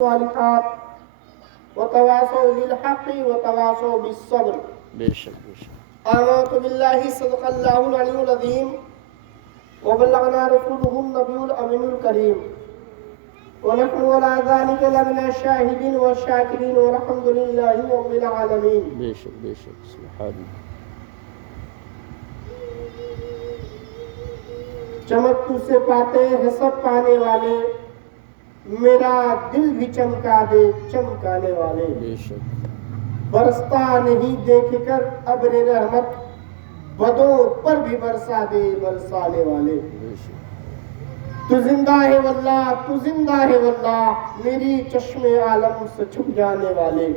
الصالحات وتواصوا بالحق وتواصوا بالصبر. بے شک بے شک. آمنت بالله صدق الله العلي العظيم وبلغنا رسوله النبي الأمين الكريم ونحن على ذلك لمن الشاهدين والشاكرين والحمد لله رب العالمين. بے شک بے شک. سبحان اللہ. چمک تجھ سے پاتے ہیں سب پانے والے، میرا دل بھی چمکا دے چمکانے والے. بے شک. برستا نہیں دیکھ کر ابر رحمت، بدوں پر بھی برسا دے برسانے والے. بے شک. تو زندہ ہے واللہ تو زندہ ہے واللہ، میری چشم عالم سے چھپ جانے والے.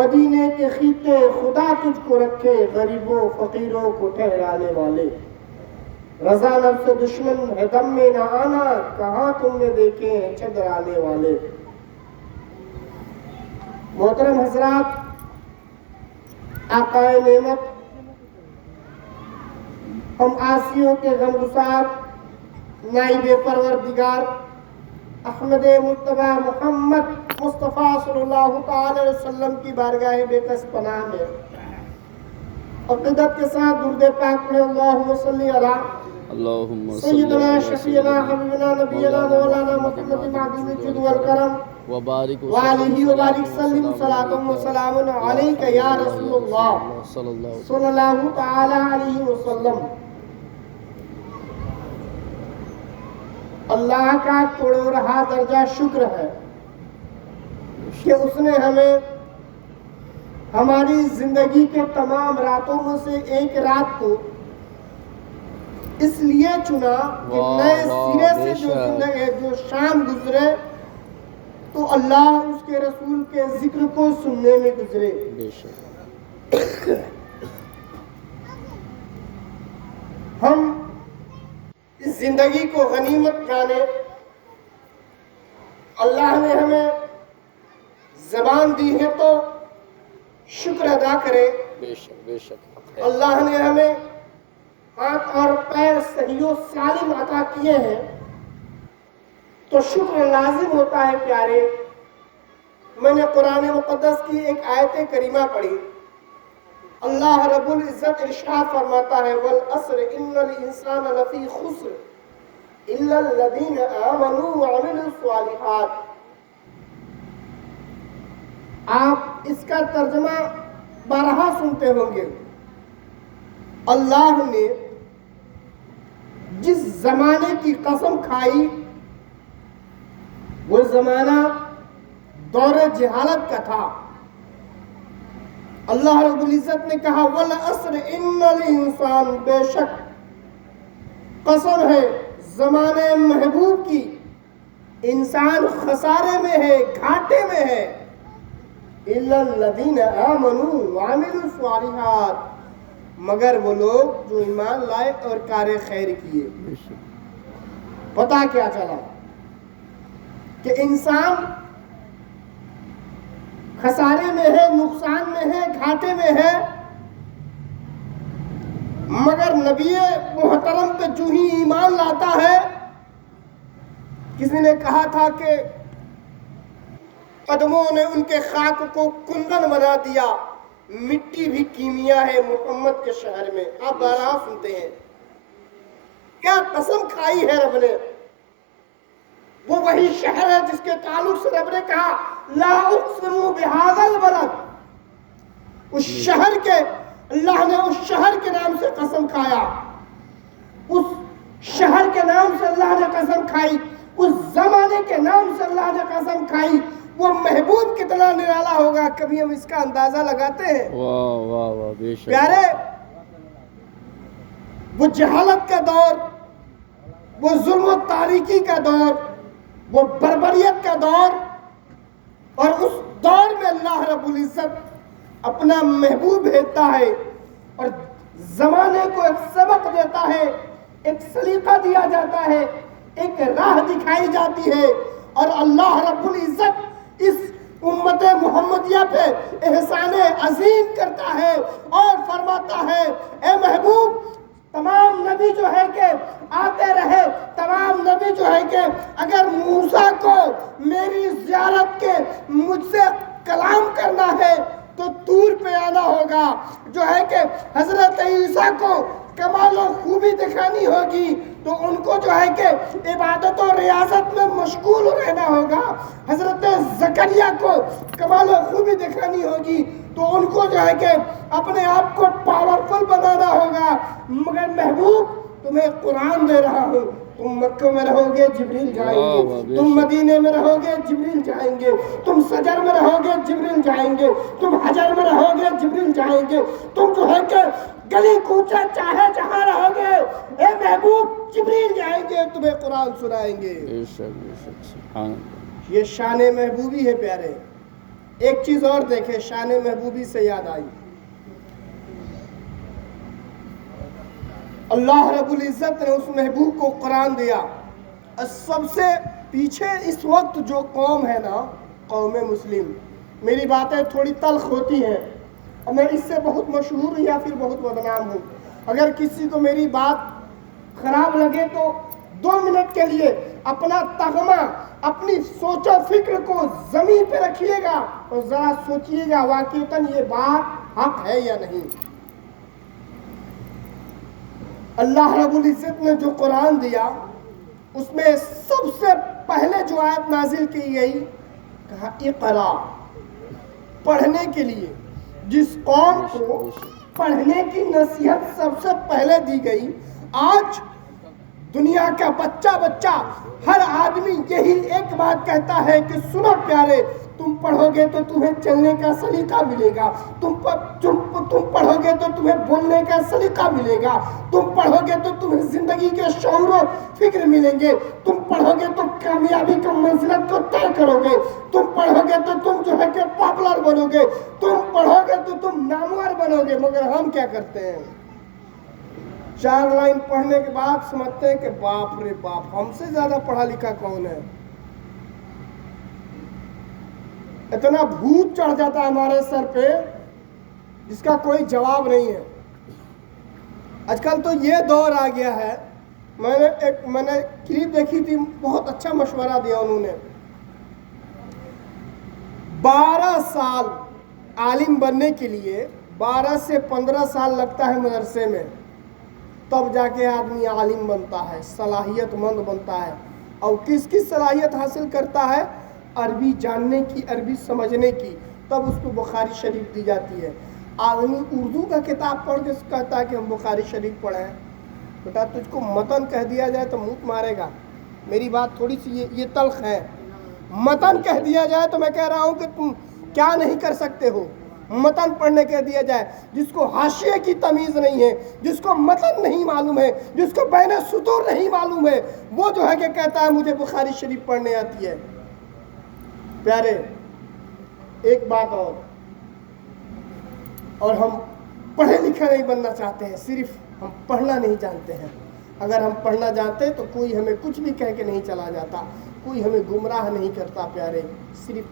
مدینے کے خطے خدا تجھ کو رکھے، غریبوں فقیروں کو ٹھہرانے والے. رضا نفس دشمن ہے دم میں نہ آنا، کہاں تم نے دیکھے ہیں چدرانے والے. محترم حضرات، آقائے نعمت، ہم عاصیوں کے غمگسار نائب پروردگار احمد مجتبی محمد مصطفیٰ صلی اللہ تعالی علیہ وسلم کی بارگاہ بے کس پناہ میں عقیدت کے ساتھ درود پاک پڑھیں. اللہم صلی علی اللہم سیدنا شفیعنا حبیبنا نبینا مولانا محمد معدوم الجود والکرم وبارک وآلہ وبارک سلم صلاۃ و سلام علیک یا رسول اللہ صلی اللہ تعالی علیہ وسلم. اللہ کا کروڑہا درجہ شکر ہے کہ اس نے ہمیں ہماری زندگی کے تمام راتوں میں سے ایک رات کو اس لیے چنا کہ نئے سرے سے جو شام گزرے تو اللہ اس کے رسول کے ذکر کو سننے میں گزرے. ہم اس زندگی کو غنیمت جانے، اللہ نے ہمیں زبان دی ہے تو شکر ادا کرے. بے شک بے شک. اللہ نے ہمیں ہاتھ اور پیر صحیح و سالم عطا کیے ہیں تو شکر لازم ہوتا ہے. پیارے، میں نے قرآن مقدس کی ایک آیت کریمہ پڑھی. اللہ رب العزت ارشاد فرماتا ہے والعصر ان الانسان لفی خسر الا الذین آمنوا وعملوا الصالحات. آپ اس کا ترجمہ بارہا سنتے ہوں گے. اللہ نے جس زمانے کی قسم کھائی وہ زمانہ دور جہالت کا تھا. اللہ رب العزت نے کہا والعصر ان الانسان، بے شک قسم ہے زمانے محبوب کی، انسان خسارے میں ہے، گھاٹے میں ہے. الا الذین آمنوا وعملوا الصالحات، مگر وہ لوگ جو ایمان لائے اور کار خیر کیے. پتہ کیا چلا کہ انسان خسارے میں ہے، نقصان میں ہے، گھاٹے میں ہے، مگر نبی محترم پہ جو ہی ایمان لاتا ہے. کسی نے کہا تھا کہ قدموں نے ان کے خاک کو کندن بنا دیا، مٹی بھی کیمیا ہے محمد کے شہر میں. آپ بارہا سنتے ہیں. کیا قسم کھائی ہے رب نے. وہ وہی شہر ہے جس کے تعلق سے رب نے کہا لا اقسم بہذا البلد. اس شہر کے اللہ نے اس شہر کے نام سے قسم کھایا، اس شہر کے نام سے اللہ نے قسم کھائی، اس زمانے کے نام سے اللہ نے قسم کھائی. وہ محبوب کتنا نرالا ہوگا، کبھی ہم اس کا اندازہ لگاتے ہیں؟ واہ واہ واہ. بے شک. پیارے، وہ جہالت کا دور، وہ ظلم و تاریکی کا دور، وہ بربریت کا دور، اور اس دور میں اللہ رب العزت اپنا محبوب بھیجتا ہے اور زمانے کو ایک سبق دیتا ہے، ایک سلیقہ دیا جاتا ہے، ایک راہ دکھائی جاتی ہے. اور اللہ رب العزت اس امت محمدیہ پہ احسان عظیم کرتا ہے اور فرماتا ہے اے محبوب तमाम नबी जो है कि आते रहे, तमाम नबी जो है कि अगर मूसा को मेरी ज़ियारत के मुझसे कलाम करना है तो तूर पे आना होगा, जो है कि हजरत ईसा को कमाल और खूबी दिखानी होगी तो उनको जो है कि इबादत और रियाजत में मशगूल रहना होगा, हजरत ज़करिया को कमाल और खूबी दिखानी होगी तो उनको जो है कि अपने आप को पावरफुल बनाना होगा। मगर महबूब तुम्हें कुरान दे रहा हूँ, तुम मक्के में रहोगे जिब्रील जाएंगे, तुम मदीने में रहोगे जिब्रील जाएंगे, तुम सजर में रहोगे जिब्रील जाएंगे, तुम हजर में रहोगे जिब्रील जाएंगे, तुम जो है कि गली कूचा चाहे जहां रहोगे ए महबूब जिब्रील जाएंगे तुम्हें कुरान सुनाएंगे। बेशक बेशक सुभान अल्लाह। ये शान महबूबी है प्यारे। एक चीज और देखे, शान महबूबी से याद आई, अल्लाह रब्बुल इज्जत ने उस महबूब को कुरान दिया। और सबसे पीछे इस वक्त जो कौम है ना, कौम मुस्लिम, मेरी बातें थोड़ी तल्ख होती हैं और मैं इससे बहुत मशहूर या फिर बहुत बदनाम हूँ। अगर किसी को मेरी बात खराब लगे तो 2 मिनट के लिए अपना तगमा, अपनी सोचो फिक्र को जमीन पे रखिएगा और जरा सोचिएगा वाकईतन ये बात हक है या नहीं। अल्लाह रब्बुल इज्जत ने जो कुरान दिया उसमें सबसे पहले जो आयत नाजिल की गई, कहा इक़रा, पढ़ने के लिए। जिस कौम को पढ़ने की नसीहत सबसे पहले दी गई, आज दुनिया का बच्चा बच्चा हर आदमी यही एक बात कहता है कि सुनो प्यारे, तुम पढ़ोगे तो तुम्हें चलने का सलीका मिलेगा, तुम पढ़ोगे तो तुम्हें बोलने का सलीका मिलेगा, तुम पढ़ोगे तो तुम्हें जिंदगी के शऊर और फिक्र मिलेंगे, तुम पढ़ोगे तो कामयाबी का मंजिलत को तय करोगे, तुम पढ़ोगे तो तुम जो है कि पॉपुलर बनोगे, तुम पढ़ोगे तो तुम नामवर बनोगे। मगर हम क्या करते हैं, 4 लाइन पढ़ने के बाद समझते हैं कि बाप रे बाप, हमसे ज्यादा पढ़ा लिखा कौन है। इतना भूत चढ़ जाता है हमारे सर पे जिसका कोई जवाब नहीं है। आजकल तो ये दौर आ गया है, मैंने क्लिप देखी थी, बहुत अच्छा मशवरा दिया उन्होंने। 12 साल आलिम बनने के लिए 12 से 15 साल लगता है मदरसे में, तब जाके आदमी आलिम बनता है, सलाहियतमंद बनता है। और किसकी सलाहियत हासिल करता है, अरबी जानने की, अरबी समझने की, तब उसको बुखारी शरीफ दी जाती है। आदमी उर्दू का किताब पढ़ के कहता है कि हम बुखारी शरीफ पढ़े हैं। बेटा तुझको मतन कह दिया जाए तो मुंह मारेगा। मेरी बात थोड़ी सी ये तल्ख है। मतन कह दिया जाए तो मैं कह रहा हूँ कि तुम क्या नहीं कर सकते हो। मतन पढ़ने कह दिया जाए, जिसको हाशिए की तमीज़ नहीं है, जिसको मतन नहीं मालूम है, जिसको बैन सुतूर नहीं मालूम है, वो जो है कि कहता है मुझे बुखारी शरीफ पढ़ने आती है। प्यारे एक बात और हम पढ़े लिखे नहीं बनना चाहते हैं, सिर्फ हम पढ़ना नहीं जानते हैं। अगर हम पढ़ना जानते तो कोई हमें कुछ भी कह के नहीं चला जाता, कोई हमें गुमराह नहीं करता। प्यारे सिर्फ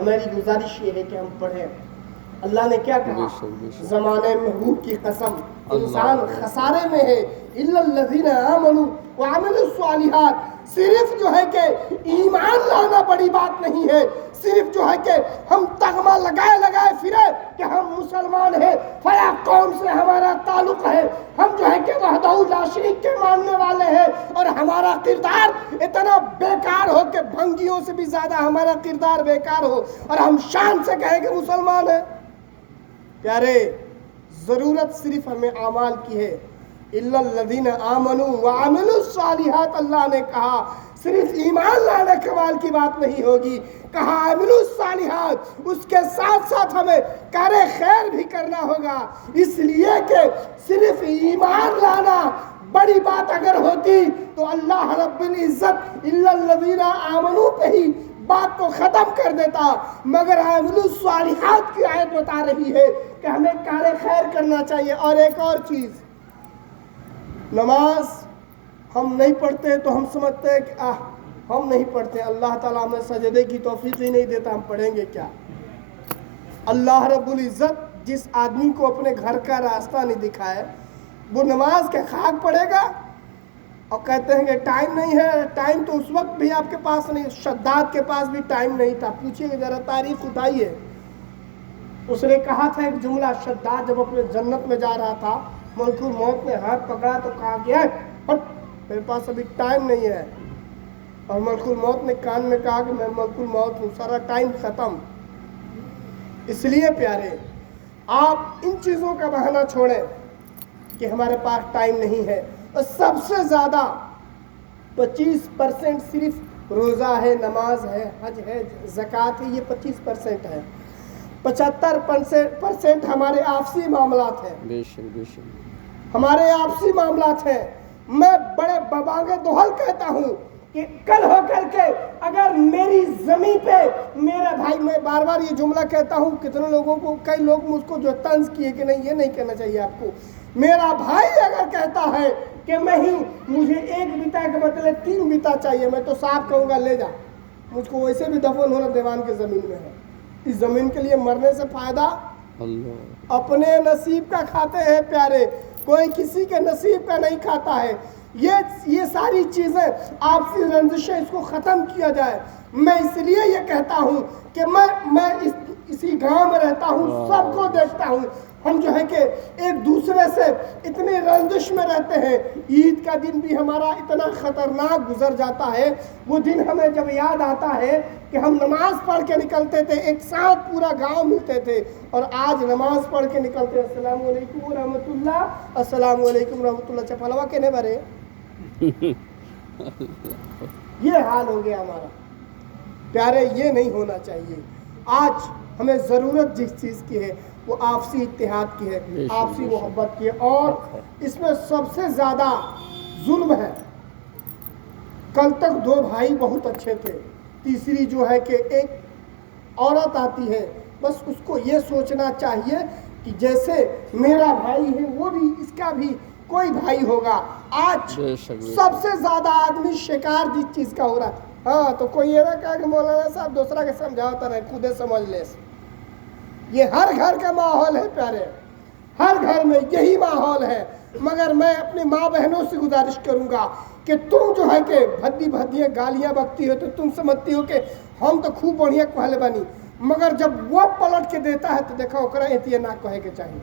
हमारी गुजारिश ये है कि हम पढ़ें। अल्लाह ने क्या कहा, ज़माने महबूब की कसम, इंसान खसारे में है, इल्लल्लज़ीना आमनू व अमिलुस्सालिहात। सिर्फ जो है कि ईमान लाना बड़ी बात नहीं है, सिर्फ जो है कि हम तगमा लगाए लगाए फिरे कि हम मुसलमान हैं, फला कौम से हमारा ताल्लुक है, हम जो है कि वहदहू ला शरीक के मानने वाले हैं, और हमारा किरदार इतना बेकार हो कि भंगियों से भी ज्यादा हमारा किरदार बेकार हो, और हम शान से कहें कि मुसलमान हैं। प्यारे जरूरत सिर्फ हमें अमाल की है। इल्लल्लज़ीना आमनू व अमिलुस्सालिहात, अल्लाह ने कहा सिर्फ ईमान लाने कमाल की बात नहीं होगी, कहा अमिलुस्सालिहात, उसके साथ साथ हमें कार्य खैर भी करना होगा। इसलिए कि सिर्फ ईमान लाना बड़ी बात अगर होती तो अल्लाह रब्बुल इज्जत इल्लल्लज़ीना आमनू पे ही बात को खत्म कर देता। मगर अमिलुस्सालिहात की आयत बता रही है कि हमें कार्य खैर करना चाहिए। और एक और चीज, नमाज हम नहीं पढ़ते तो हम समझते हैं कि हम नहीं पढ़ते, अल्लाह ताला हमें सजदे की तौफीक ही नहीं देता, हम पढ़ेंगे क्या। अल्लाह रब्बुल इज़्ज़त जिस आदमी को अपने घर का रास्ता नहीं दिखाए, वो नमाज के खाक पड़ेगा और कहते हैं कि टाइम नहीं है। टाइम तो उस वक्त भी आपके पास नहीं, शद्दाद के पास भी टाइम नहीं था। पूछिए जरा तारीख उठाइए, उसने कहा था एक जुमला, शद्दाद जब अपने जन्नत में जा रहा था, मलकुल मौत ने हाथ पकड़ा तो कहा गया हट, मेरे पास अभी टाइम नहीं है। और मलकुल मौत ने कान में कहा कि मैं मलकुल मौत हूँ, सारा टाइम खत्म। इसलिए प्यारे, आप इन चीज़ों का बहाना छोड़ें कि हमारे पास टाइम नहीं है। और सबसे ज़्यादा 25% सिर्फ रोज़ा है, नमाज है, हज है, ज़कात है, ये 25% है। 75% हमारे आपसी मामलात हैं। बेशक बेशक हमारे आपसी मामलात हैं। मैं बड़े बबांगे दोहल कहता हूँ कि कल हो करके अगर मेरी जमीन पे मेरा भाई, मैं बार बार ये जुमला कहता हूँ, कितने लोगों को, कई लोग मुझको जो तंज किए कि नहीं ये नहीं कहना चाहिए आपको। मेरा भाई अगर कहता है कि मुझे 1 बिता के बदले 3 बिता चाहिए, मैं तो साफ कहूँगा ले जा, मुझको वैसे भी दफन होना दीवान की ज़मीन में है। इस ज़मीन के लिए मरने से फायदा अल्लाह अपने नसीब का खाते हैं प्यारे, कोई किसी के नसीब का नहीं खाता है। ये सारी चीज़ें आपसी रंजिशें, इसको ख़त्म किया जाए। मैं इसलिए ये कहता हूँ कि मैं इसी गांव में रहता हूँ, सबको देखता हूँ। हम जो है कि एक दूसरे से इतने रंजिश में रहते हैं। ईद का दिन भी हमारा इतना ख़तरनाक गुजर जाता है। वो दिन हमें जब याद आता है कि हम नमाज पढ़ के निकलते थे, एक साथ पूरा गांव मिलते थे, और आज नमाज पढ़ के निकलते हैं, अस्सलाम वालेकुम रहमतुल्लाह, अस्सलाम वालेकुम रहमतुल्लाह, चपलवा के ने भरे। ये हाल हो गया हमारा प्यारे, ये नहीं होना चाहिए। आज हमें ज़रूरत जिस चीज़ की है वो आपसी इत्तेहाद की है, आपसी मोहब्बत की है। और इसमें सबसे ज़्यादा जुल्म है। कल तक 2 भाई बहुत अच्छे थे, तीसरी जो है कि एक औरत आती है, बस उसको ये सोचना चाहिए कि जैसे मेरा भाई है वो भी, इसका भी कोई भाई होगा। आज सबसे ज़्यादा आदमी शिकार जिस चीज़ का हो रहा है। हाँ, तो कोई ये ना कहा कि मौलाना साहब दूसरा के समझाता रहे, खुदे समझ ले। ये हर घर का माहौल है प्यारे, हर घर में यही माहौल है। मगर मैं अपनी माँ बहनों से गुजारिश करूँगा कि तुम जो है कि भद्दी भद्दियाँ गालियाँ बकती हो तो तुम समझती हो कि हम तो खूब बढ़िया कहले बनी, मगर जब वो पलट के देता है तो देखो ओकरा एतिये ना कहे के चाहिए।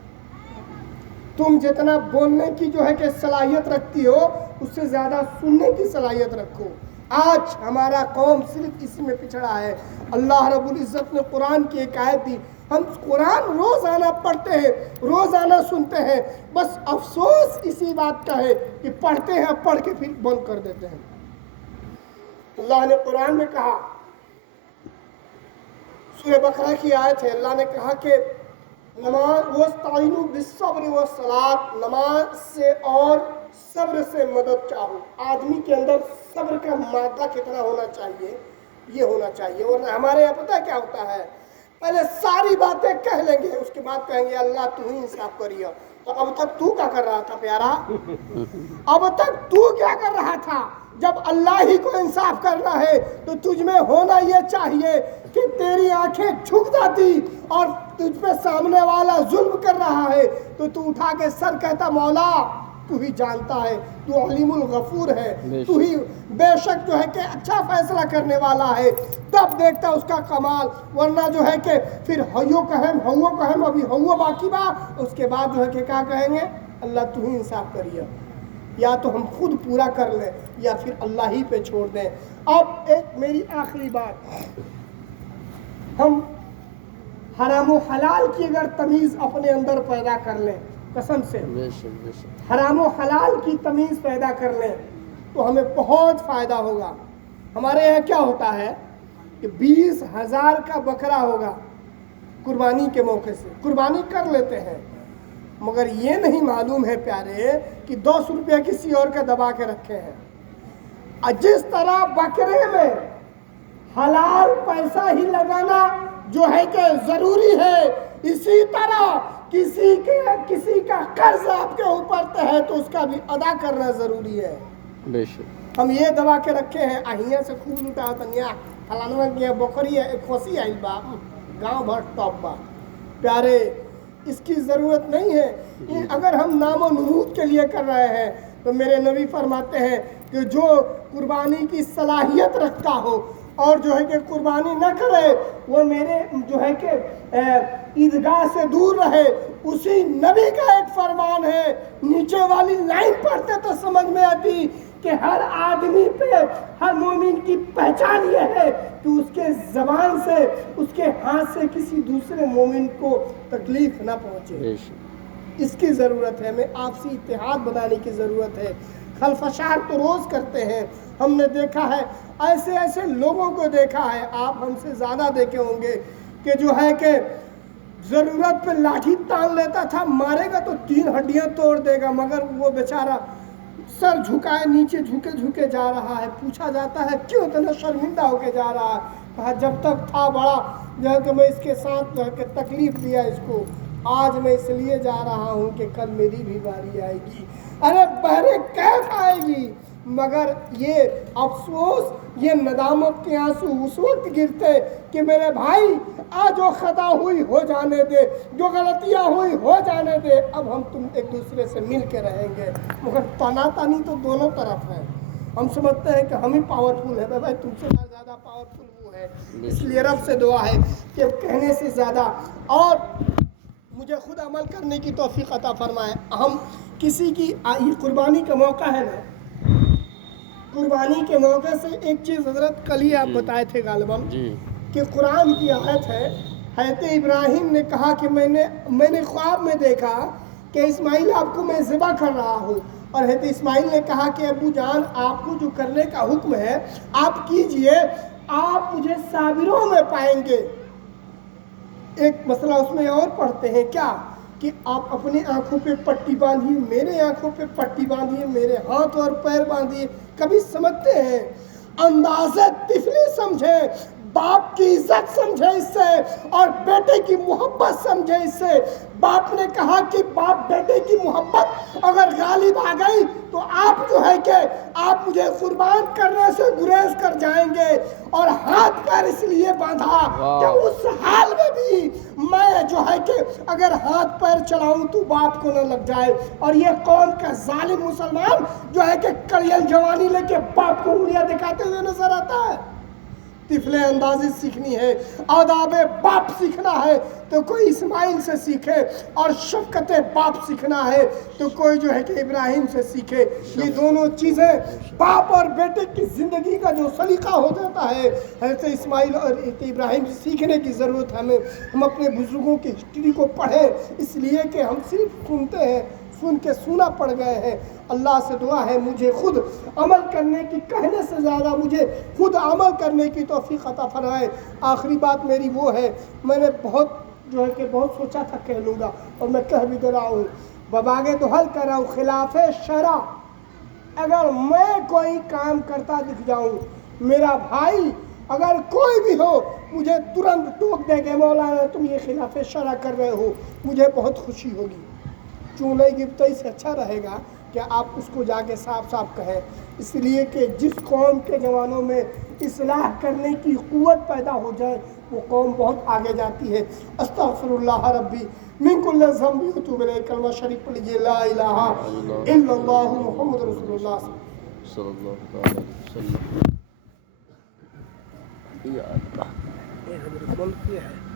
तुम जितना बोलने की जो है कि सलाहियत रखती हो, उससे ज़्यादा सुनने की सलाहियत रखो। आज हमारा कौम सिर्फ इसी में पिछड़ा है। अल्लाह रब्बुल इज़्ज़त ने कुरान की एक आयत दी, हम कुरान रोज़ाना पढ़ते हैं, रोज़ाना सुनते हैं, बस अफसोस इसी बात का है कि पढ़ते हैं, पढ़ के फिर बंद कर देते हैं। अल्लाह ने कुरान में कहा, सूरह बकरा की आयत है, अल्लाह ने कहा कि नमाज वस्ताइनु बिस्सब्र वस्सलात, नमाज से और सब्र से मदद चाहो। आदमी के अंदर सब्र का मादा कितना होना चाहिए, ये होना चाहिए। वरना हमारे यहाँ पता क्या होता है, पहले सारी बातें कह लेंगे, उसके बाद कहेंगे अल्लाह तू ही इंसाफ करिए। तो अब तक तू क्या कर रहा था प्यारा? अब तक तू क्या कर रहा था? जब अल्लाह ही को इंसाफ करना है तो तुझ में होना ये चाहिए कि तेरी आंखें झुक जाती और तुझ पे सामने वाला जुल्म कर रहा है तो तू उठा के सर कहता मौला तू ही जानता है, तू अलीमुल गफूर है, तू ही बेशक जो है कि अच्छा फैसला करने वाला है। तब देखता उसका कमाल। वरना जो है कि फिर हयो कहम अभी हयो बाकी बा, उसके बाद जो है कि क्या कहेंगे, अल्लाह तू ही इंसाफ करिए। या तो हम खुद पूरा कर लें या फिर अल्लाह ही पे छोड़ दें। अब एक मेरी आखिरी बात, हम हराम व हलाल की अगर तमीज़ अपने अंदर पैदा कर लें, कसम से हराम व हलाल की तमीज़ पैदा कर लें तो हमें बहुत फ़ायदा होगा। हमारे यहाँ क्या होता है कि 20,000 का बकरा होगा, कुर्बानी के मौके से कुर्बानी कर लेते हैं, मगर ये नहीं मालूम है प्यारे कि 10 रुपया किसी और का दबा के रखे हैं। जिस तरह बकरे में हलाल पैसा ही लगाना जो है कि ज़रूरी है, इसी तरह किसी का कर्ज आपके ऊपर है तो उसका भी अदा करना ज़रूरी है। बेशक हम ये दबा के रखे हैं, अहिया से खूब लुटा तनिया फलाना के बकरी है, खोसी आई बा, गाँव भर टॉप बा। प्यारे اس کی ضرورت نہیں ہے. اگر ہم نام و نمود کے لیے کر رہے ہیں تو میرے نبی فرماتے ہیں کہ جو قربانی کی صلاحیت رکھتا ہو اور جو ہے کہ قربانی نہ کرے وہ میرے جو ہے کہ عیدگاہ سے دور رہے. اسی نبی کا ایک فرمان ہے. نیچے والی لائن پڑھتے تو سمجھ میں آتی کہ ہر آدمی پہ ہر مومن کی پہچان یہ ہے کہ اس کے زبان سے اس کے ہاتھ سے کسی دوسرے مومن کو تکلیف نہ پہنچے. اس کی ضرورت ہے. ہمیں آپسی اتحاد بنانے کی ضرورت ہے. خلفشار تو روز کرتے ہیں. ہم نے دیکھا ہے ایسے ایسے لوگوں کو دیکھا ہے, آپ ہم سے زیادہ دیکھے ہوں گے, کہ جو ہے کہ ضرورت پہ لاٹھی تان لیتا تھا, مارے گا تو 3 ہڈیاں توڑ دے گا, مگر وہ بیچارہ سر جھکائے نیچے جھکے جھکے جا رہا ہے. پوچھا جاتا ہے کیوں اتنا شرمندہ ہو کے جا رہا ہے؟ کہا جب تک تھا بڑا جو ہے کہ میں اس کے ساتھ جو ہے کہ تکلیف دیا اس کو, آج میں اس لیے جا رہا ہوں کہ کل میری بھی باری آئے گی. ارے بہرے کیف آئے گی, مگر یہ افسوس, یہ ندامت کے آنسو اس وقت گرتے کہ میرے بھائی آج جو خطا ہوئی ہو جانے دے, جو غلطیاں ہوئی ہو جانے دے, اب ہم تم ایک دوسرے سے مل کے رہیں گے. مگر تنا تانی تو دونوں طرف ہے. ہم سمجھتے ہیں کہ ہم ہی پاورفل ہے, بھائی تم سے زیادہ پاورفل وہ ہے. اس لیے رب سے دعا ہے کہ کہنے سے زیادہ اور مجھے خود عمل کرنے کی توفیق عطا فرمائے. ہم کسی کی قربانی کا موقع ہے نا, قربانی کے موقع سے ایک چیز حضرت کل ہی آپ بتائے تھے غالباً کہ قرآن کی آیت ہے, حضرت ابراہیم نے کہا کہ میں نے خواب میں دیکھا کہ اسماعیل آپ کو میں ذبح کر رہا ہوں, اور حضرت اسماعیل نے کہا کہ ابو جان آپ کو جو کرنے کا حکم ہے آپ کیجئے, آپ مجھے صابروں میں پائیں گے. ایک مسئلہ اس میں اور پڑھتے ہیں کیا کہ آپ اپنی آنکھوں پہ پٹی باندھیے, میرے آنکھوں پہ پٹی باندھیے, میرے ہاتھ اور پیر باندھیے. کبھی سمجھتے ہیں اندازے طفلی سمجھے, باپ کی عزت سمجھے اس سے, اور بیٹے کی محبت سمجھے اس سے. باپ نے کہا کہ باپ بیٹے کی محبت اگر غالب آ گئی تو آپ جو ہے کہ آپ مجھے قربان کرنے سے گریز کر جائیں گے, اور ہاتھ پیر اس لیے باندھا کہ اس حال میں بھی میں جو ہے کہ اگر ہاتھ پیر چلاؤں تو باپ کو نہ لگ جائے. اور یہ قوم کا ظالم مسلمان جو ہے کہ کڑیل جوانی لے کے باپ کو انگلیاں دکھاتے ہوئے نظر آتا ہے. طفل اندازی سیکھنی ہے, آداب باپ سیکھنا ہے تو کوئی اسماعیل سے سیکھے, اور شفقت باپ سیکھنا ہے تو کوئی جو ہے کہ ابراہیم سے سیکھے. یہ دونوں چیزیں باپ اور بیٹے کی زندگی کا جو سلیقہ ہو جاتا ہے, حضرت اسماعیل اور ابراہیم سے سیکھنے کی ضرورت ہے. ہم اپنے بزرگوں کی ہسٹری کو پڑھیں, اس لیے کہ ہم صرف سنتے ہیں, سن کے سونا پڑ گئے ہیں. اللہ سے دعا ہے مجھے خود عمل کرنے کی, کہنے سے زیادہ مجھے خود عمل کرنے کی توفیق عطا فرمائے. آخری بات میری وہ ہے, میں نے بہت جو ہے کہ بہت سوچا تھا کہہ لوں گا, اور میں کہہ بھی دے رہا ہوں, بباغے تو حل کر رہا ہوں, خلاف شرع اگر میں کوئی کام کرتا دکھ جاؤں, میرا بھائی اگر کوئی بھی ہو مجھے ترنت ٹوک دے کہ مولانا تم یہ خلاف شرع کر رہے ہو, مجھے بہت خوشی ہوگی. چولہے گفتگی سے اچھا رہے گا کہ آپ اس کو جا کے صاف صاف کہیں, اس لیے کہ جس قوم کے جوانوں میں اصلاح کرنے کی قوت پیدا ہو جائے وہ قوم بہت آگے جاتی ہے. استغفر اللہ ربی من کل ذنب واتوب الیہ. کلمہ شریف پڑھ لیجیے, لا الہ الا اللہ محمد رسول اللہ صلی اللہ علیہ وسلم. یا اللہ. یہ حضرت بند کیا ہے.